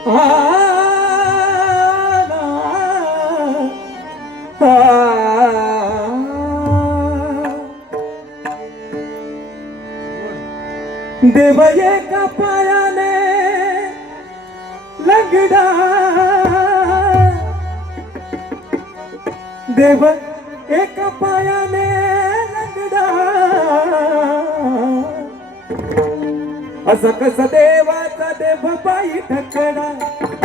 देव एका पायाने लंगडा, देव एका पायाने लंगडा, असा कसा देवाचा देव बाई ठकडा,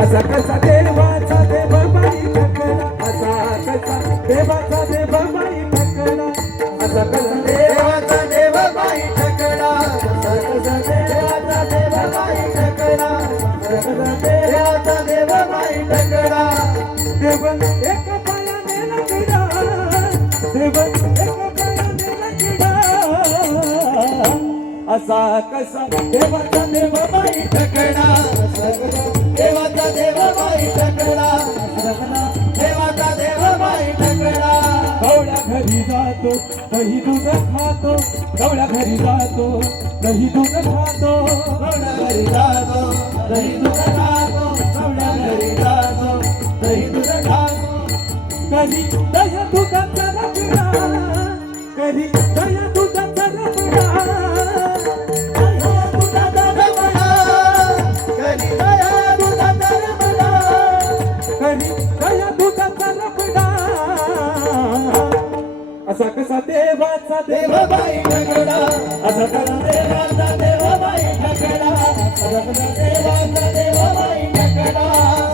असा कसा देवाचा देव बाई ठकडा, असा कसा देवाचा देव बाई ठकडा, असा कसा देवाचा देव बाई ठकडा, असा कसा देवाचा देव बाई ठकडा, असा कसा देवाचा देव बाई ठकडा. देव एका पायाने लंगडा, देव एका पायाने लंगडा, असा कसा देवाचा देव बाई ठकडा, असा कसा देवाचा देव बाई ठकडा, असा कसा देवाचा देव बाई ठकडा. गवळ्या घरी जातो दही दूध खातो, गवळ्या घरी जातो दही दूध खातो, गवळ्या घरी जातो दही दूध खातो, गवळ्या घरी जातो दही दूध खातो. कधी दही दुधाचा रगडा, कधी दही दुधाचा रगडा, असा कसा देवाचा देव बाई ठकडा, असा कसा देवाचा देव बाई ठकडा, असा कसा देवाचा देव बाई ठकडा.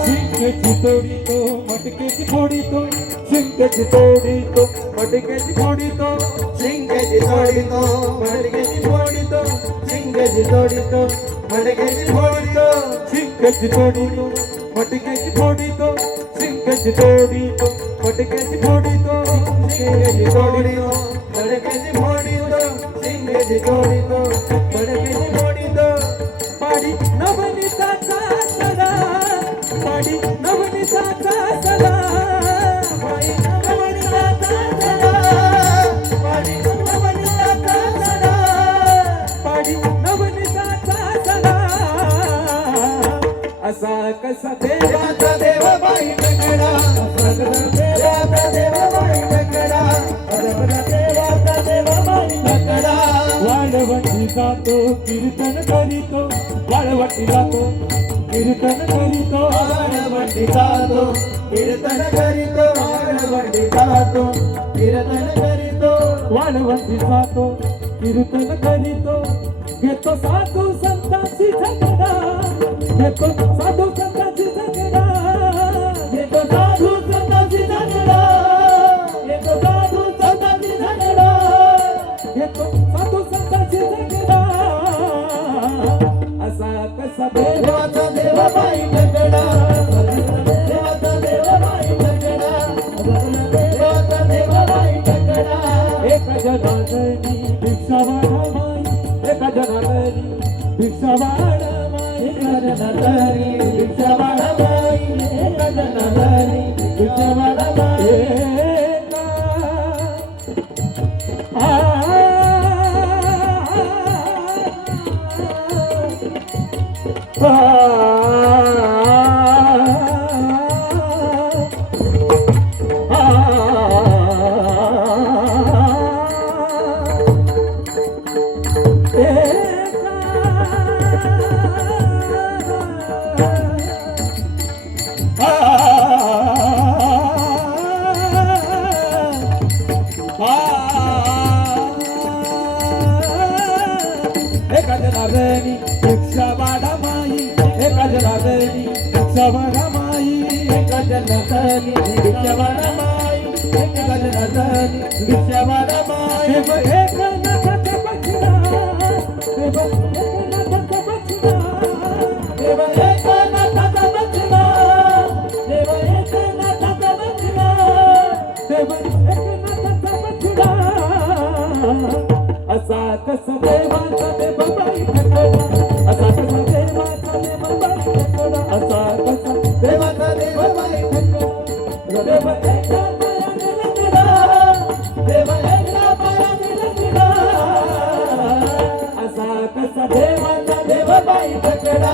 शिंकेची तोडी तो मटकेची फोडी तो, शिंकेची तोडी तो मटकेची फोडी तो, शिंकेची तोडी तो मटकेची फोडी तो, शिंकेची तोडी तो मटकेची फोडी तो, शिंकेची तोडी तो मटकेची फोडी तो, शिंकेची तोडी तो मटकेची फोडी तो, शिंकेची तोडी तो मटकेची फोडी तो, शिंकेची तोडी तो मटकेची फोडी तो. पाडी नवनीताचा सडा, पाडी नवनीताचा सडा, पाडी नवनीताचा सडा, पाडी नवनीताचा सडा, पाडी नवनीताचा सडा. असा कसा देवाचा देव बाई ठकडा, असा कसा देवाचा देव बाई ठकडा, असा कसा देवाचा देव बाई ठकडा. वाळवंटी जातो कीर्तन करीतो, वाळवंटी जातो कीर्तन करीतो, वाळवंटी जातो कीर्तन करीतो, वाळवंटी जातो कीर्तन करीतो, वाळवंटी जातो कीर्तन करीतो. घेतो साधू संतांची झगडा, घेतो साधू संतांची झगडा, घेतो साधू संतांची झगडा, घेतो साधू संतांची झगडा, घेतो साधू संतांची झगडा. असा कसा देवाचा देव बाई ठकडा, देवाचा देव बाई ठकडा, देवाचा देव बाई ठकडा. एका जनार्दनी भिक्षा वाढा माई, एका जनार्दनी भिक्षा वाढा माई, एका जनार्दनी भिक्षा वाढा माई, एका जनार्दनी भिक्षा वाढा माई. एका जनार्दनी भिक्षा वाढा माई, एका जनार्दनी भिक्षा वाढा माई, एका जनार्दनी भिक्षा वाढा माई, एका जनार्दनी भिक्षा वाढा माई. देव एकनाथाचा बछडा, देव एकनाथाचा बछडा, देव एकनाथाचा बछडा, देव एकनाथाचा बछडा, देव एकनाथाचा बछडा. असा कसा देवाचा देव बाई ठकडा, असा कसा देवाचा देव बाई ठकडा, असा कसा देवाचा देव बाई ठकडा. देव एका पायाने लंगडा, देव एका पायाने लंगडा, असा कसा देवाचा देव बाई ठकडा.